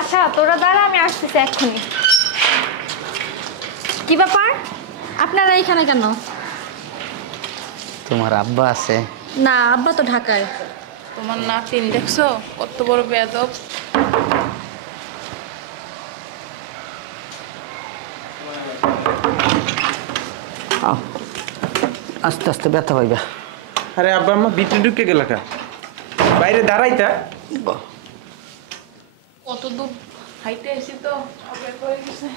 আচ্ছা তোরা দাঁড়া, আমি আসতেছি এক্ষুনি। কি ব্যাপার, আপনারা এখানে কেন? তোমার আব্বা আছে? না, আব্বা তো ঢাকায়। তোমার নাতিন দেখছো কত বড় বেয়াদব। আস্তে আস্তে ব্যথা পাইবা। আরে আব্বা আম্মা ভিতরে ঢুকে গেল কা? বাইরে দাঁড়াইতা। কত দূর হাইটে এসি তো অবেগ হয়ে গেছে।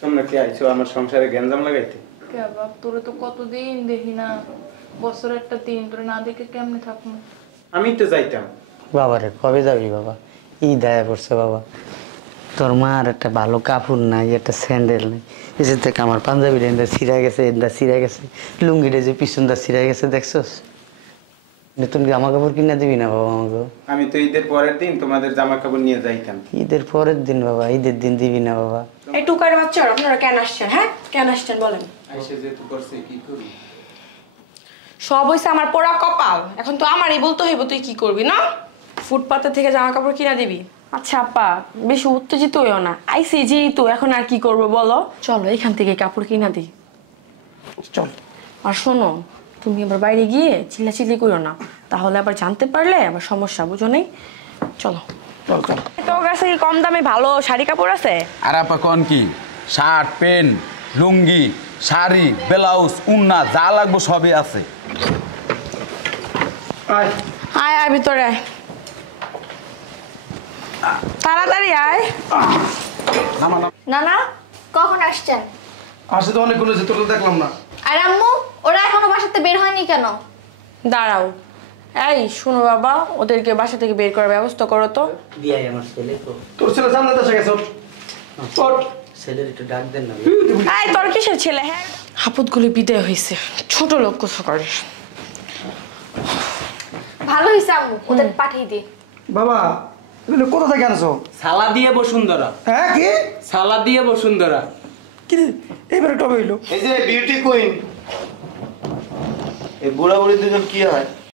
তোমরা কি আইছো আমার সংসারে গ্যাঞ্জাম লাগাইতে? কে বাপ, তোরে তো কতদিন দেখি না, বছর একটা দিন তোরে না দেখে কেমনে থাকবো? আমি তো যাইতাম। বাবারে কবে যাবি বাবা? ঈদ আয়া পড়ছে বাবা। তোর মার একটা ভালো কাপড় নাই, একটা স্যান্ডেল নেই। এসে থেকে আমার পাঞ্জাবিটা এন্দা ছিঁড়া গেছে, এন্দা ছিঁড়া গেছে, লুঙ্গিটা যে পিছনটা ছিঁড়া গেছে দেখছস। নতুন জামা কাপড় কিনা দিবি না বাবা আমাকে? আমি তো ঈদের পরের দিন তোমাদের জামা কাপড় নিয়ে যাইতাম। ঈদের পরের দিন বাবা, ঈদের দিন দিবি না বাবা? এই টুকার বাচ্চারা আপনারা কেন আসছেন? হ্যাঁ কেন আসছেন বলেন? আইসে যেহেতু করছে কি করি? সব হইছে আমার পোড়া কপাল, এখন তো আমারই বলতে হইব তুই কি করবি না? ফুটপাতে থেকে জামা কাপড় কিনা দিবি? আচ্ছা আপা, বেশি উত্তেজিত হইও না, আইসি যেহেতু এখন আর কি করবো বলো, চলো এখান থেকে কাপড় কিনা দিই। চল। আর শোনো, তুমি আবার বাইরে গিয়ে চিল্লাচিল্লি করো না, তাহলে আবার জানতে পারলে আবার সমস্যা, বুঝো নেই? চলো চল চল। তোর কাছে কি কম দামে ভালো শাড়ি কাপড় আছে? আর আপা কন কি, শার্ট প্যান্ট লুঙ্গি শাড়ি ব্লাউজ উন্না যা লাগবো সবই আছে। আয় আয় ভিতরে আয়, তাড়াতাড়ি আয়। না না, কখন আসছেন? আসে তো অনেকগুলো যে, তোর দেখলাম না। আর আম্মু, ওরা এখনো বাসাতে বের হয়নি কেন? দাঁড়াও, এই শোনো বাবা, ওদেরকে বাসা থেকে বের করার ব্যবস্থা করো তো। বিয়াই আমার ছেলে তো। তোর ছেলে সামনে এসে গেছে, ওঠ। ছেলের একটু ডাক দেন না। এই তোর কিসের ছেলে? হ্যাঁ হাপুতগুলি বিদায় হয়েছে, ছোট লোক কোথা করে। ভালো হয়েছে আম্মু, ওদের পাঠিয়ে দিই। বাবা তুমি কোথা থেকে আনছো? সালা দিয়ে বসুন্ধরা। হ্যাঁ কি সালা দিয়ে বসুন্ধরা। কি রে, এবারে টবে হইলো? এই যে বিউটি কুইন, এই বুড়া বুড়ি দুজন কি হয়?